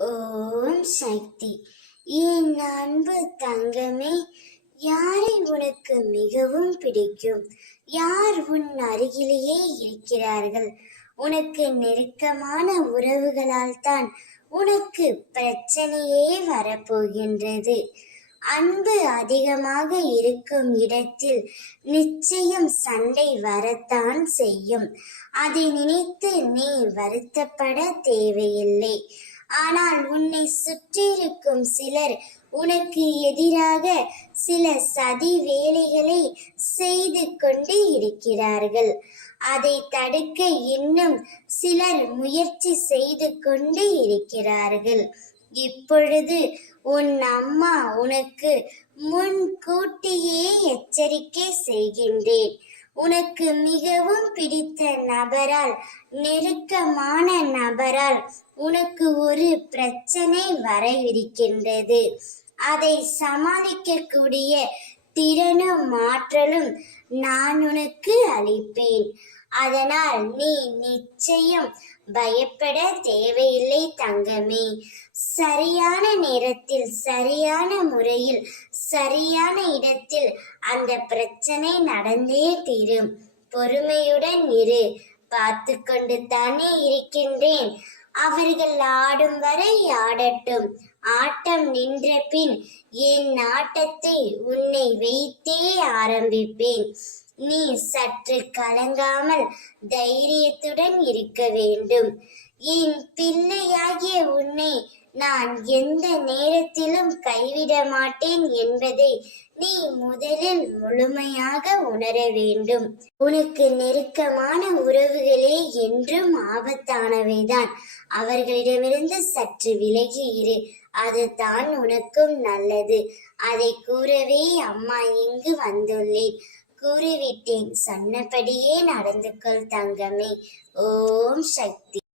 ஓம் சக்தி. என் அன்பு தங்கமே, யாரை உனக்கு மிகவும் பிடிக்கும்? யார் உன் அருகிலேயே இருக்கிறார்கள்? உனக்கு நெருக்கமான உறவுகளால் தான் உனக்கு பிரச்சனையே வரப்போகின்றது. அன்பு அதிகமாக இருக்கும் இடத்தில் நிச்சயம் சண்டை வரத்தான் செய்யும். அதை நினைத்து நீ வருத்தப்பட தேவையில்லை. ஆனால் உன்னை சுற்றியிருக்கும் சிலர் உனக்கு எதிராக சில சதி வேலைகளை செய்து கொண்டு இருக்கிறார்கள். அதை தடுக்க இன்னும் சிலர் முயற்சி செய்து கொண்டு இருக்கிறார்கள். இப்பொழுது உன் அம்மா உனக்கு முன்கூட்டியே எச்சரிக்கை செய்கின்றேன். உனக்கு மிகவும் பிடித்த நபரால், நெருக்கமான நபரால் உனக்கு ஒரு பிரச்சனை வர இருக்கின்றது. அதை சமாளிக்கக்கூடிய திறனும் ஆற்றலும் நான் உனக்கு அளிப்பேன். அதனால் நீ நிச்சயம் பயப்பட தேவையில்லை தங்கமே. சரியான நேரத்தில், சரியான முறையில், சரியான இடத்தில் அந்த பிரச்சனை நடந்தே தீரும். பொறுமையுடன் இரு. பார்த்து கொண்டு தானே இருக்கின்றேன். அவர்கள் ஆடும் வரை ஆடட்டும். ஆட்டம் நின்ற பின் என் ஆட்டத்தை உன்னை வைத்தே ஆரம்பிப்பேன். நீ சற்று கலங்காமல் தைரியத்துடன் இருக்க வேண்டும். என் பிள்ளையாகிய உன்னை நான் எந்த நேரத்திலும் கைவிட மாட்டேன் என்பதை நீ முதலில் முழுமையாக உணர வேண்டும். உனக்கு நெருக்கமான உறவுகளே என்றும் ஆபத்தானவைதான். அவர்களிடமிருந்து சற்று விலகி இரு. அதுதான் உனக்கும் நல்லது. அதை கூறவே அம்மா இங்கு வந்துள்ளேன். கூறிவிட்டேன். சொன்னபடியே நடந்து கொள் தங்கமே. ஓம் சக்தி.